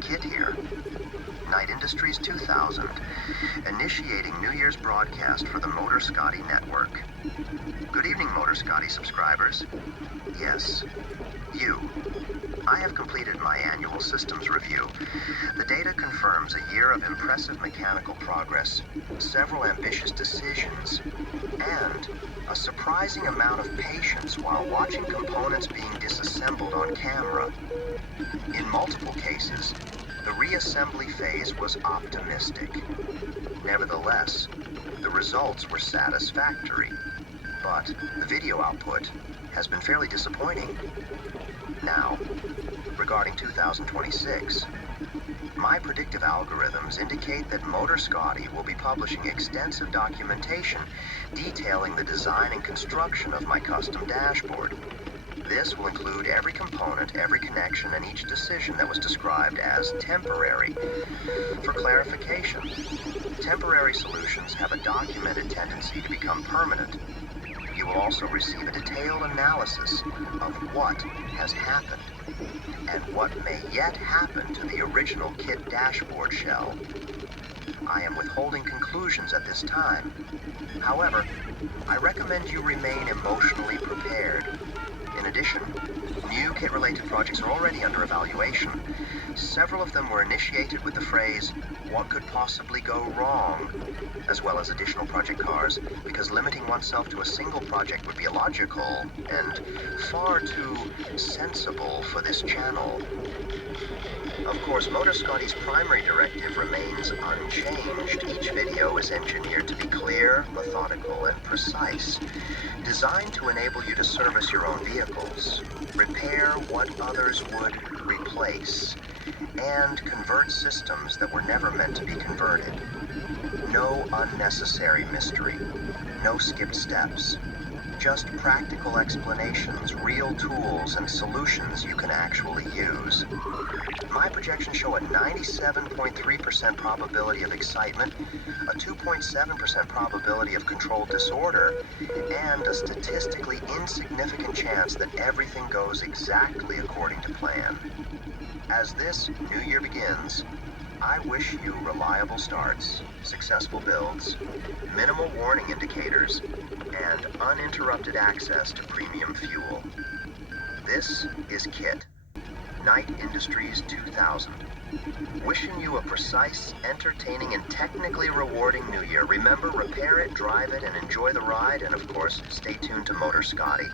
Kit here. Knight Industries 2000, initiating New Year's broadcast for the Motor Scotty network. Good evening, Motor Scotty subscribers. Yes, you. I have completed my annual systems review. The data confirms a year of impressive mechanical progress, several ambitious decisions, and a surprising amount of patience while watching components being disassembled on camera. In multiple cases, the reassembly phase was optimistic. Nevertheless, the results were satisfactory, but the video output has been fairly disappointing. Now, regarding 2026, my predictive algorithms indicate that Motor Scotty will be publishing extensive documentation detailing the design and construction of my custom dashboard. This will include every component, every connection, and each decision that was described as temporary. For clarification, temporary solutions have a documented tendency to become permanent. You will also receive a detailed analysis of what has happened and what may yet happen to the original Kit dashboard shell. I am withholding conclusions at this time. However, I recommend you remain emotionally prepared. In addition, new Kit-related projects are already under evaluation. Several of them were initiated with the phrase, "What could possibly go wrong?" as well as additional project cars, because limiting oneself to a single project would be illogical and far too sensible for this channel. Of course, Motor Scotty's primary directive remains unchanged. Each video is engineered to be clear, methodical, and precise, designed to enable you to service your own vehicles, repair what others would replace, and convert systems that were never meant to be converted. No unnecessary mystery, no skipped steps, just practical explanations, real tools, and solutions you can actually use. My projections show a 97.3% probability of excitement, a 2.7% probability of controlled disorder, and a statistically insignificant chance that everything goes exactly according to plan. As this new year begins, I wish you reliable starts, successful builds, minimal warning indicators, and uninterrupted access to premium fuel. This is Kit, Knight Industries 2000. Wishing you a precise, entertaining, and technically rewarding new year. Remember, repair it, drive it, and enjoy the ride, and of course, stay tuned to Motor Scotty.